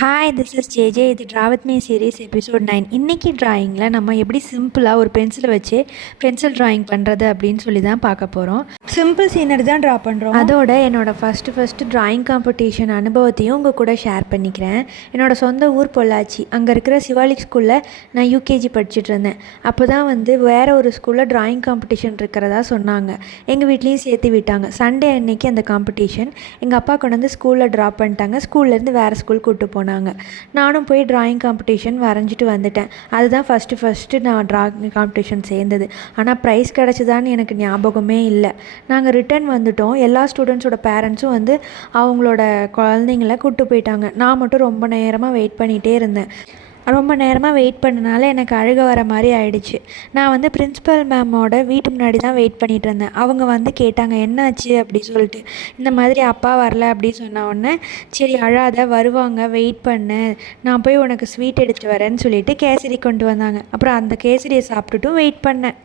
Hi, this is JJ. இது draw with me series episode 9. இன்றைக்கி ட்ராயிங்கில் நம்ம எப்படி சிம்பிளாக ஒரு பென்சிலை வச்சு பென்சில் ட்ராயிங் பண்ணுறது அப்படின்னு சொல்லி தான் பார்க்க போகிறோம். சிம்பிள் சீனரி தான் ட்ரா பண்ணுறோம். அதோட என்னோடய ஃபஸ்ட்டு ட்ராயிங் காம்படிஷன் அனுபவத்தையும் உங்கள் கூட ஷேர் பண்ணிக்கிறேன். என்னோடய சொந்த ஊர் பொள்ளாச்சி. அங்கே இருக்கிற சிவாலிக் ஸ்கூலில் நான் யூகேஜி படிச்சுட்டு இருந்தேன். அப்போ தான் வேறு ஒரு ஸ்கூலில் ட்ராயிங் காம்படிஷன் இருக்கிறதா சொன்னாங்க. எங்கள் வீட்லேயும் சேர்த்து விட்டாங்க. சண்டே அன்னைக்கு அந்த காம்படிஷன் எங்கள் அப்பா கொண்டு வந்து ஸ்கூலில் ட்ராப் பண்ணிட்டாங்க. ஸ்கூல்லேருந்து வேறு ஸ்கூல் கூப்பிட்டு போனாங்க. நானும் போய் ட்ராயிங் காம்படிஷன் வரைஞ்சிட்டு வந்துட்டேன். அதுதான் ஃபஸ்ட்டு நான் ட்ராயிங் காம்படிஷன் சேர்ந்தது. ஆனால் ப்ரைஸ் கிடச்சிதான்னு எனக்கு ஞாபகமே இல்லை. நாங்கள் ரிட்டர்ன் வந்துவிட்டோம். எல்லா ஸ்டூடெண்ட்ஸோட பேரண்ட்ஸும் அவங்களோட குழந்தைங்கள கூப்பிட்டு போயிட்டாங்க. நான் மட்டும் ரொம்ப நேரமாக வெயிட் பண்ணிகிட்டே இருந்தேன். ரொம்ப நேரமாக வெயிட் பண்ணனால எனக்கு அழுக வர மாதிரி ஆயிடுச்சு. நான் பிரின்ஸிபல் மேமோட வீட்டு முன்னாடி தான் வெயிட் பண்ணிகிட்டு இருந்தேன். அவங்க கேட்டாங்க, என்னாச்சு அப்படி சொல்லிட்டு. இந்த மாதிரி அப்பா வரல அப்படி சொன்ன உடனே, சரி அழாத, வருவாங்க, வெயிட் பண்ணு, நான் போய் உனக்கு ஸ்வீட் எடுத்துகிட்டு வரேன்னு சொல்லிட்டு கேசரி கொண்டு வந்தாங்க. அப்புறம் அந்த கேசரியை சாப்பிட்டுட்டும் வெயிட் பண்ணேன்.